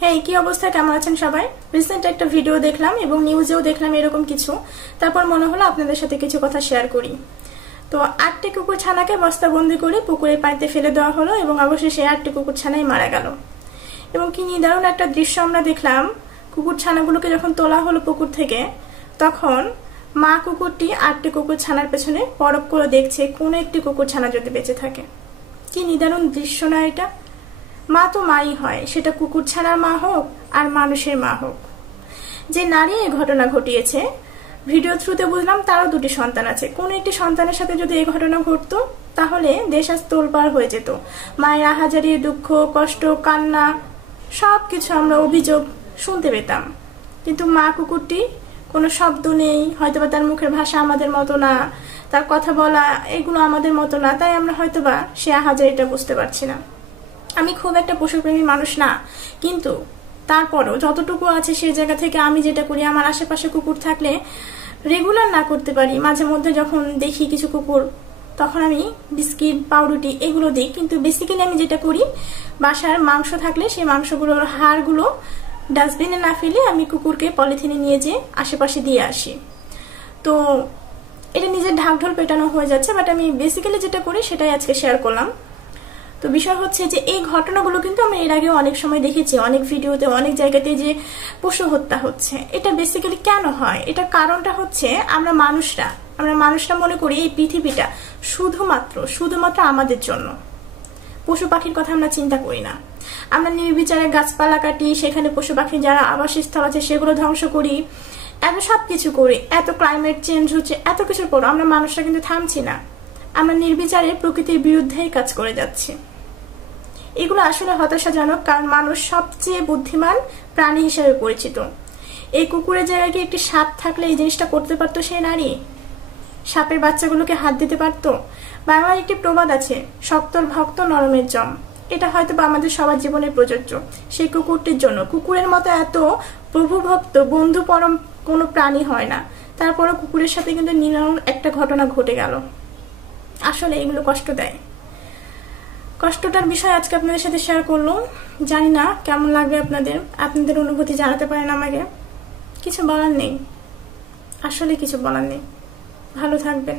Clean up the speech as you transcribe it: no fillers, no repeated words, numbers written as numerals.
হ্যাঁ, কি অবস্থা, কেমন আছেন সবাই? রিসেন্ট একটা ভিডিও দেখলাম এবং নিউজেও দেখলাম এরকম কিছু। তারপর মনে হলো আপনাদের সাথে কিছু কথা শেয়ার করি। তো 8টি কুকুর ছানাকে বস্তাবন্দি করে পুকুরের পানিতে ফেলে দেওয়া হলো এবং অবশেষে 8টি কুকুর ছানাই মারা গেল। এবং কি নিদারুণ একটা দৃশ্য আমরা দেখলাম। কুকুর ছানাগুলোকে যখন তোলা হলো পুকুর থেকে, তখন মা কুকুরটি 8টি কুকুর ছানার পেছনে পরখ করে দেখছে কোন একটি কুকুর ছানা যদি বেঁচে থাকে। কি নিদারুণ দৃশ্য না এটা? মা তো মাই হয়, সেটা কুকুর ছানার মা হোক আর মানুষের মা হোক। যে নারী এই ঘটনা ঘটিয়েছে, ভিডিও থ্রুতে বুঝলাম তারও 2টি সন্তান আছে। কোন একটি সন্তানের সাথে যদি এই ঘটনা ঘটতো, তাহলে দেশ আজ তোলপাড় হয়ে যেত। মায়ের আহাজারি, দুঃখ, কষ্ট, কান্না সবকিছু আমরা অভিযোগ শুনতে পেতাম। কিন্তু মা কুকুরটি কোনো শব্দ নেই, হয়তোবা তার মুখের ভাষা আমাদের মতো না, তার কথা বলা এগুলো আমাদের মতো না, তাই আমরা হয়তোবা সে আহাজারিটা বুঝতে পারছি না। আমি খুব একটা পশুপ্রেমী মানুষ না, কিন্তু তারপরও যতটুকু আছে সেই জায়গা থেকে আমি যেটা করি, আমার আশেপাশে কুকুর থাকলে রেগুলার না করতে পারি, মাঝে মধ্যে যখন দেখি কিছু কুকুর, তখন আমি বিস্কিট, পাউরুটি এগুলো দিই। কিন্তু বেসিক্যালি আমি যেটা করি, বাসার মাংস থাকলে সেই মাংসগুলোর হাড়গুলো ডাস্টবিনে না ফেলে আমি কুকুরকে পলিথিনে নিয়ে যেয়ে আশেপাশে দিয়ে আসি। তো এটা নিজের ঢাকঢোল পেটানো হয়ে যাচ্ছে, বাট আমি বেসিক্যালি যেটা করি সেটাই আজকে শেয়ার করলাম। তো বিষয় হচ্ছে যে এই ঘটনাগুলো কিন্তু আমরা এর আগেও অনেক সময় দেখেছি, অনেক ভিডিওতে, অনেক জায়গাতে, যে পশু হত্যা হচ্ছে। এটা বেসিক্যালি কেন হয়? এটা কারণটা হচ্ছে আমরা মানুষরা মনে করি এই পৃথিবীটা শুধুমাত্র আমাদের জন্য। পশু পাখির কথা আমরা চিন্তা করি না। আমরা নির্বিচারে গাছপালা কাটি, সেখানে পশু পাখির যারা আবাসস্থল আছে সেগুলো ধ্বংস করি, এত সবকিছু করি। এত ক্লাইমেট চেঞ্জ হচ্ছে, এত কিছুর পর আমরা মানুষরা কিন্তু থামছি না। আমরা নির্বিচারে প্রকৃতির বিরুদ্ধেই কাজ করে যাচ্ছি। এগুলো আসলে হতাশাজনক, কারণ মানুষ সবচেয়ে বুদ্ধিমান প্রাণী হিসেবে পরিচিত। এই কুকুরের জায়গায় কি একটি সাপ থাকলে এই জিনিসটা করতে পারতো সেই নারী? সাপের বাচ্চাগুলোকে হাত দিতে পারতো? বাংলার একটি প্রবাদ আছে, শক্তর ভক্ত নরমের জম। এটা হয়তো বা আমাদের সবার জীবনে প্রযোজ্য। সেই কুকুরটির জন্য, কুকুরের মতো এত প্রভুভক্ত, বন্ধু পরম কোনো প্রাণী হয় না, তারপরে কুকুরের সাথে কিন্তু নির্মম একটা ঘটনা ঘটে গেল। আসলে এগুলো কষ্ট দেয়। কষ্টটার বিষয় আজকে আপনাদের সাথে শেয়ার করলাম। জানি না কেমন লাগবে আপনাদের অনুভূতি জানাতে পারেন আমাকে। কিছু বলার নেই, আসলে কিছু বলার নেই। ভালো থাকবেন।